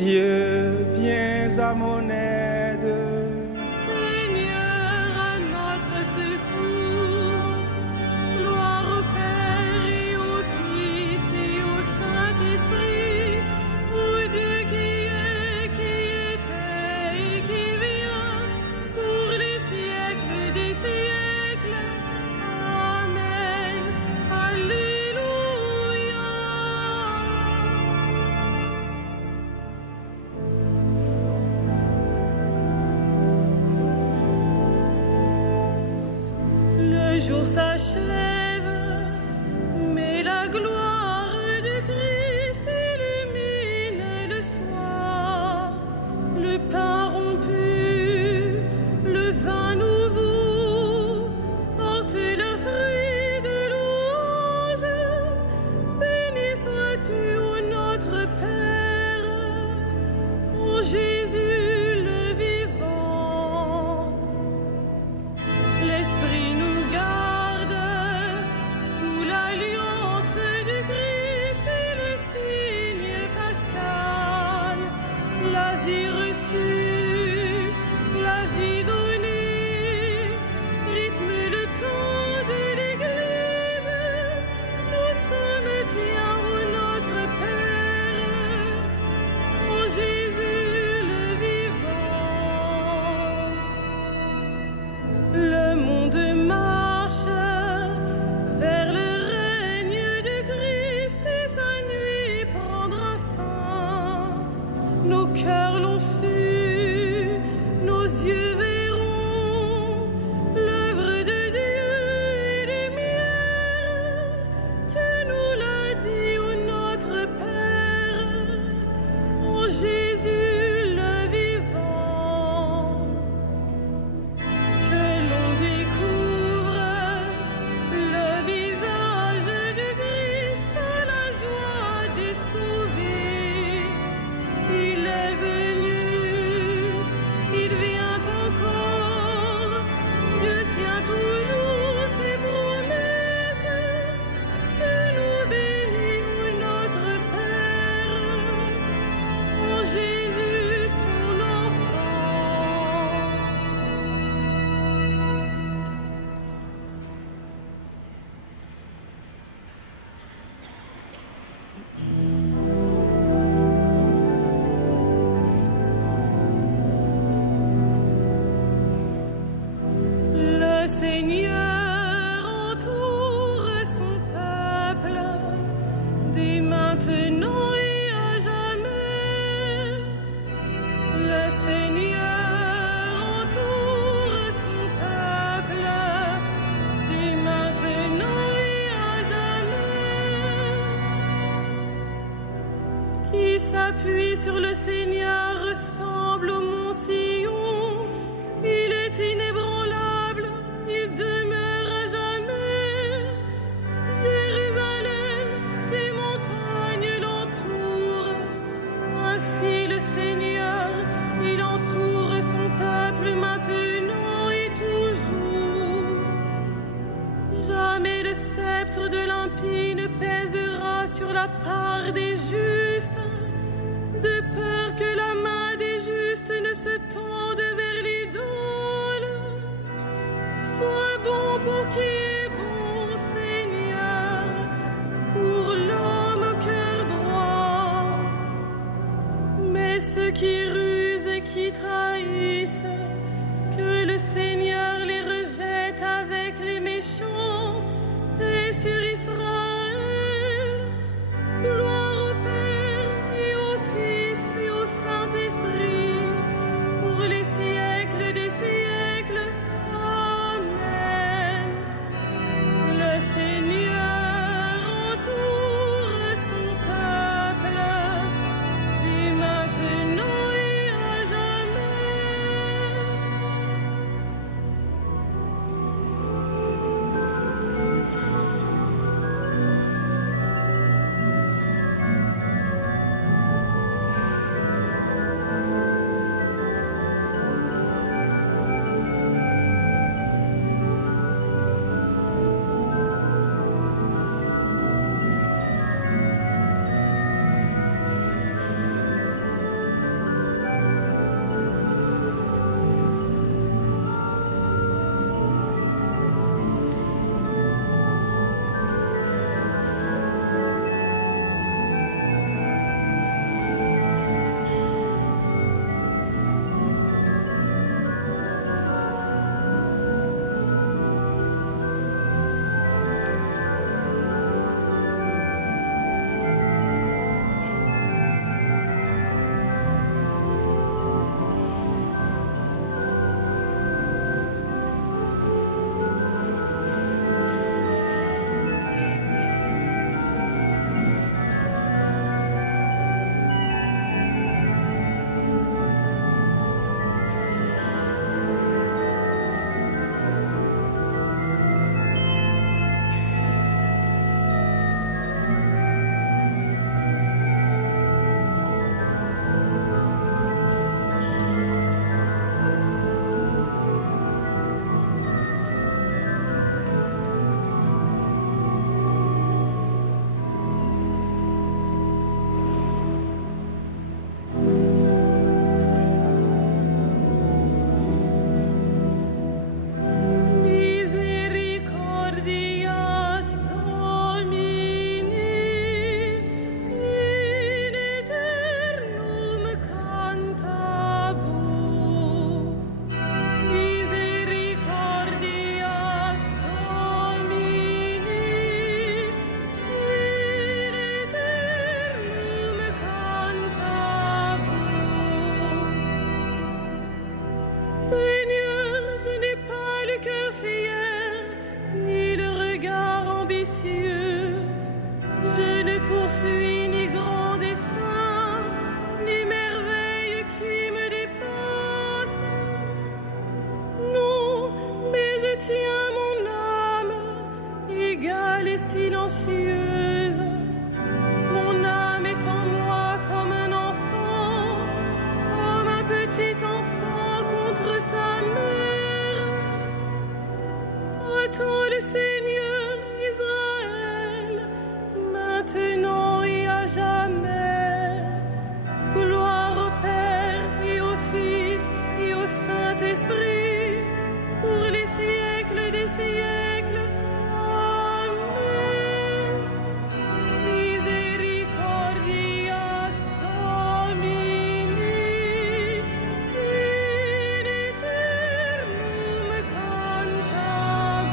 Dieu, viens à mon aide. Seigneur, à notre secours. Gloire au Père et au Fils et au Saint-Esprit, au Dieu qui est, qui était et qui vient, pour les siècles des siècles. Amen. Alléluia. Le jour s'achève, mais la gloire de Christ illumine le soir. Le pain rompu, le vin nouveau portent leurs fruits de louange. Béni sois-tu, ô notre Père, ô Jésus le vivant. L'Esprit nous garde sous l'alliance du Christ et le signe pascal. La vie reçue, la vie donnée, rythme le temps de l'Église. Nous sommes tiens, ô notre Père, ô Jésus le vivant. Le monde marche vers le règne de Christ et sa nuit prendra fin. Nos cœurs l'ont su, nos yeux verront l'œuvre de Dieu et lumière. Tu nous l'as dit, ô notre Père, ô Jésus le vivant. Que l'on découvre le visage du Christ, la joie des sauvés. Il est venu, il vient encore. Dieu tient toujours ses promesses. Tu nous bénis, ô notre Père, ô Jésus ton enfant. Le Seigneur entoure son peuple dès maintenant et à jamais. Le Seigneur entoure son peuple dès maintenant et à jamais. Qui s'appuie sur le Seigneur ressemble au mont Sion. Il est inébranlable, il demeure à jamais. Jérusalem, les montagnes l'entourent. Ainsi le Seigneur, il entoure son peuple maintenant et toujours. Jamais le sceptre de l'impie ne pèsera sur la part des justes, de peur que la main des justes ne se tende vers l'idole. Sois bon pour qui est bon, Seigneur, pour l'homme au cœur droit. Mais ceux qui rusent et qui trahissent, que le Seigneur les rejette avec les méchants. Paix sur Israël. Gloire au Père et au Fils et au Saint-Esprit, pour les siècles des siècles. Amen. Le Seigneur entoure son peuple dès maintenant et à jamais. cieux. Je ne poursuis ni grand dessein, ni merveille qui me dépasse. Non, mais je tiens mon âme égale et silencieuse. Mon âme est en moi comme un enfant, comme un petit enfant contre sa mère. Attends le Seigneur, Israël, maintenant et à jamais. Gloire au Père et au Fils et au Saint-Esprit, pour les siècles des siècles. Amen. Misericordias Domini, in aeternum cantabunt.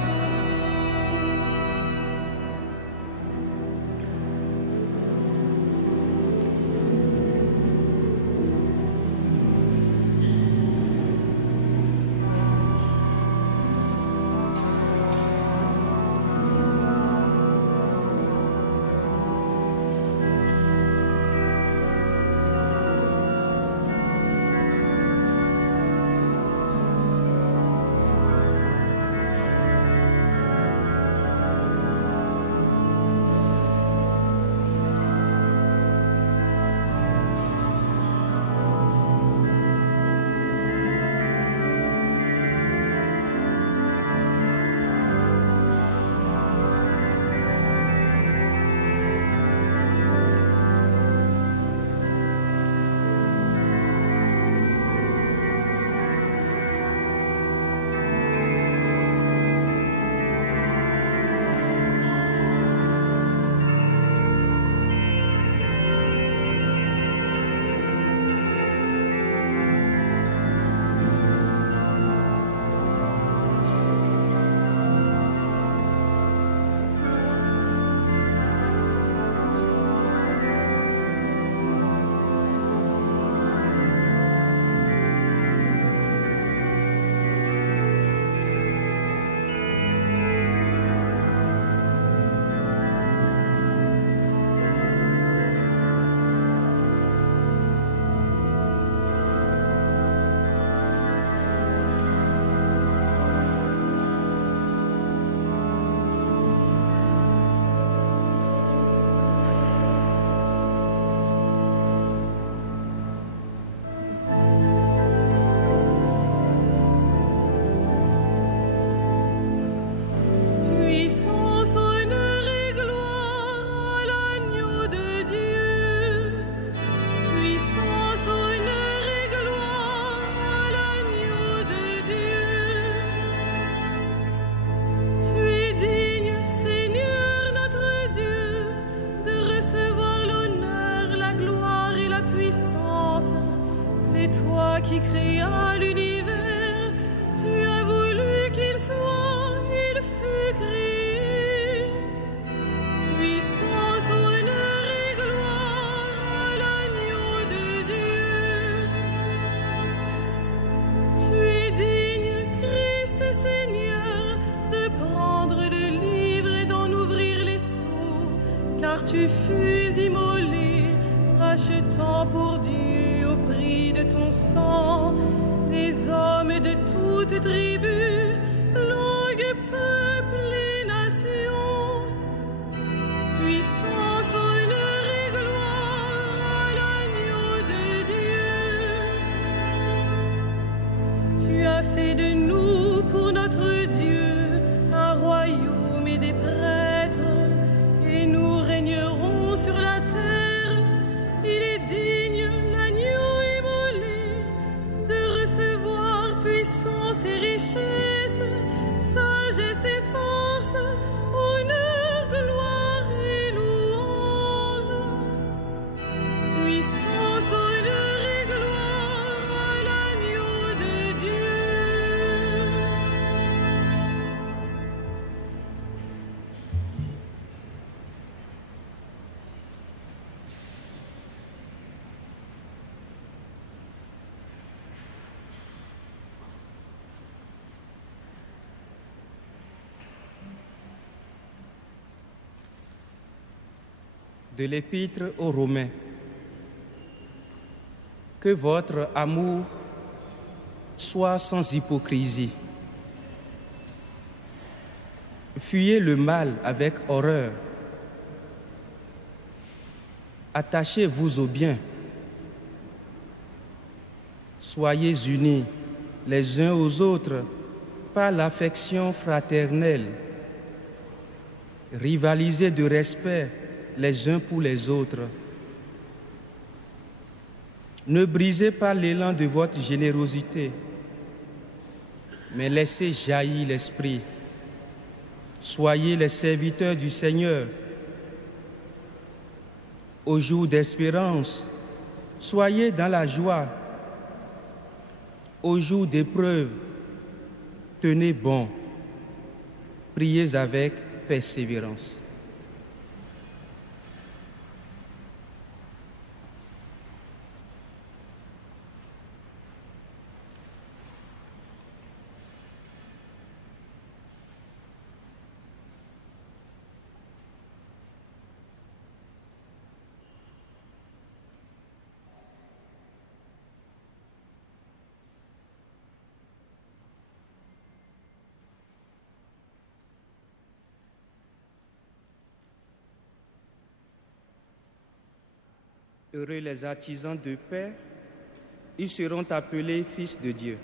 Puissance, honneur et gloire à l'agneau de Dieu. Puissance, honneur et gloire à l'agneau de Dieu. Tu es digne, Seigneur notre Dieu, de recevoir l'honneur, la gloire et la puissance. C'est toi qui créas l'univers. Tu as voulu qu'il soit, il fut créé. Puissance, honneur et gloire à l'agneau de Dieu. Tu es digne, Christ Seigneur, de prendre le livre et d'en ouvrir les sceaux, car tu fus immolé, rachetant pour Dieu au prix de ton sang des hommes de toutes tribus, langues, peuples et nations. Puissance, honneur et gloire à l'agneau de Dieu. Tu as fait de nous pour notre Dieu un royaume et des prêtres, et nous régnerons sur la terre. Il est digne, l'agneau immolé, de recevoir puissance et richesse, sagesse et de l'Épître aux Romains. Que votre amour soit sans hypocrisie. Fuyez le mal avec horreur. Attachez-vous au bien. Soyez unis les uns aux autres par l'affection fraternelle. Rivalisez de respect les uns pour les autres. Ne brisez pas l'élan de votre générosité, mais laissez jaillir l'esprit. Soyez les serviteurs du Seigneur. Au jour d'espérance, soyez dans la joie. Au jour d'épreuve, tenez bon. Priez avec persévérance. Heureux les artisans de paix, ils seront appelés fils de Dieu.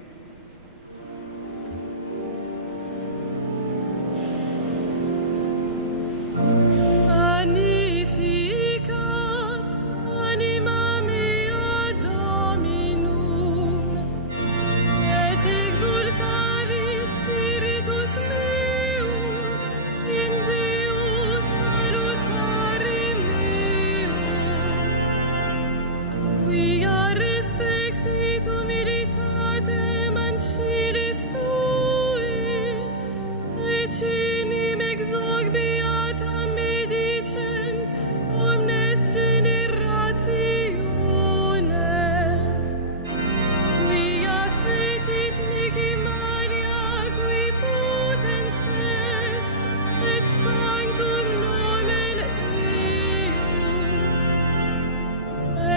Magnificat anima mea Dominum, et exultavit spiritus meus in Deo salutare meum. Quia respexit humilitatem ancilis sui, et cinim exhoc beata medicent omnes generationes. Quia fecit mihi maniacui potens est, et sanctum nomen eius.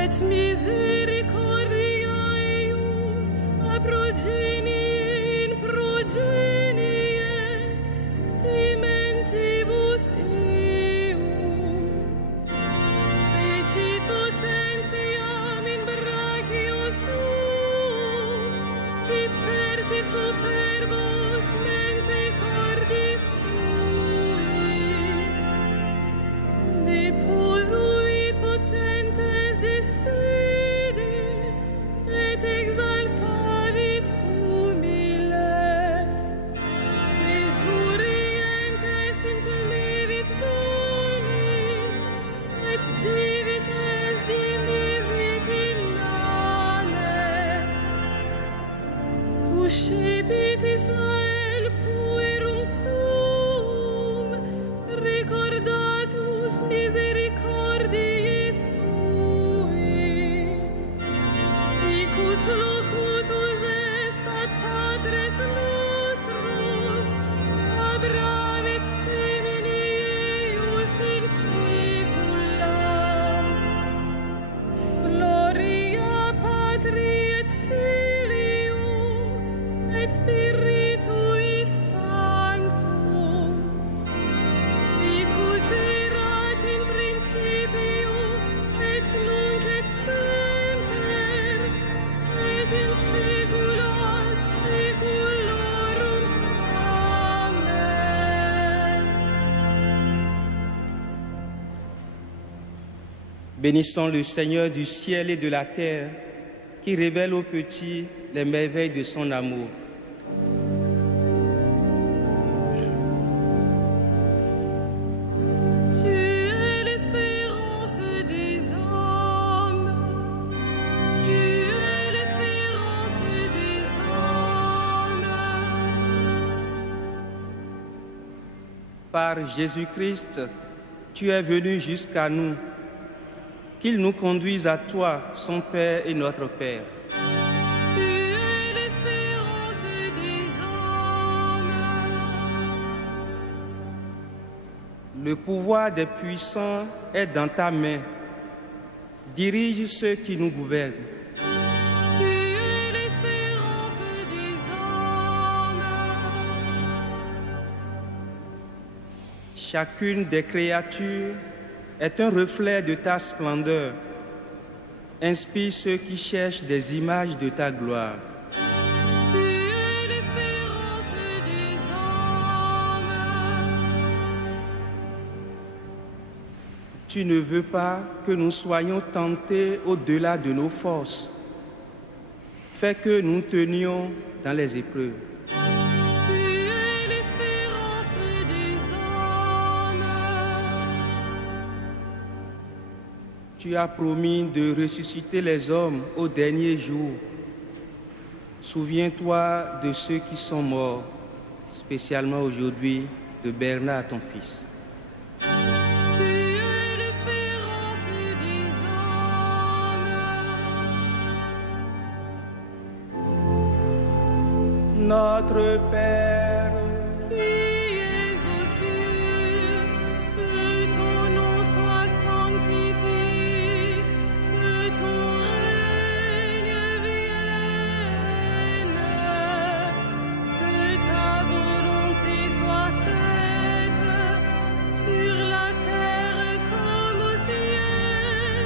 Et misericordia eius a progenie in progenies timentibus eum. Fecit potentiam in brachio suo, dispersit superbos mente cordis sui. Deposuit potentes de sede, et exaltavit humiles. Esurientes implevit bonis, et divites dimisit illanes. Suscepit Israel puerum suum, recordatus misericordiae sui. Sicut locutus est ad patres nostros, Abraham et semini eius in saeculum. Gloria Patri et Filio et Spiritui Sancto, sicut erat in principio et nunc et semper et in saecula saeculorum. Amen. Bénissons le Seigneur du ciel et de la terre, qui révèle aux petits les merveilles de son amour. Tu es l'espérance des hommes. Tu es l'espérance des hommes. Par Jésus-Christ, tu es venu jusqu'à nous. Qu'il nous conduise à toi, son Père et notre Père. Tu es l'espérance des hommes. Le pouvoir des puissants est dans ta main. Dirige ceux qui nous gouvernent. Tu es l'espérance des hommes. Chacune des créatures est un reflet de ta splendeur. Inspire ceux qui cherchent des images de ta gloire. Tu es l'espérance des hommes. Tu ne veux pas que nous soyons tentés au-delà de nos forces. Fais que nous tenions dans les épreuves. Tu es l'espérance des hommes. Tu as promis de ressusciter les hommes au dernier jour. Souviens-toi de ceux qui sont morts, spécialement aujourd'hui de Bernard, ton fils. Tu es l'espérance des hommes. Notre Père, Qui es aux cieux, que ton nom soit sanctifié, que ton règne vienne, que ta volonté soit faite sur la terre comme au ciel.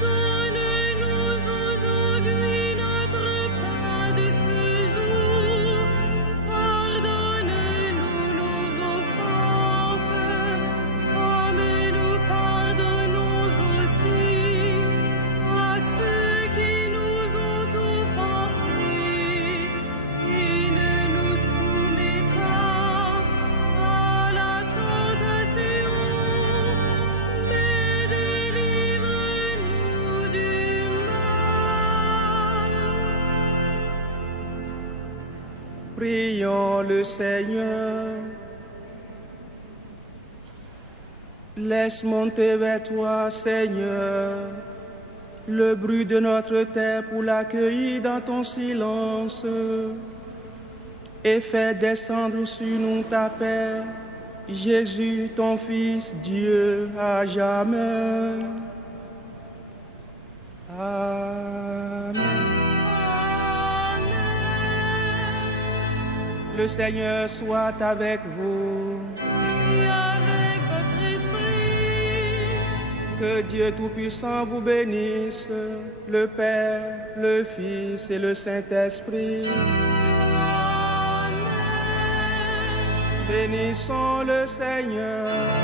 Donne-nous aujourd'hui notre pain de ce jour. Pardonne-nous nos offenses, comme nous pardonnons aussi à ceux qui nous ont offensés. Et ne nous soumets pas à la tentation, mais délivre-nous du mal. prions le Seigneur. Laisse monter vers toi, Seigneur, le bruit de notre terre pour l'accueillir dans ton silence. Et fais descendre sur nous ta paix, Jésus, ton Fils, Dieu, à jamais. Amen. Le Seigneur soit avec vous. Et avec votre esprit, Que Dieu Tout-Puissant vous bénisse, le Père, le Fils et le Saint-Esprit. Amen. Bénissons le Seigneur.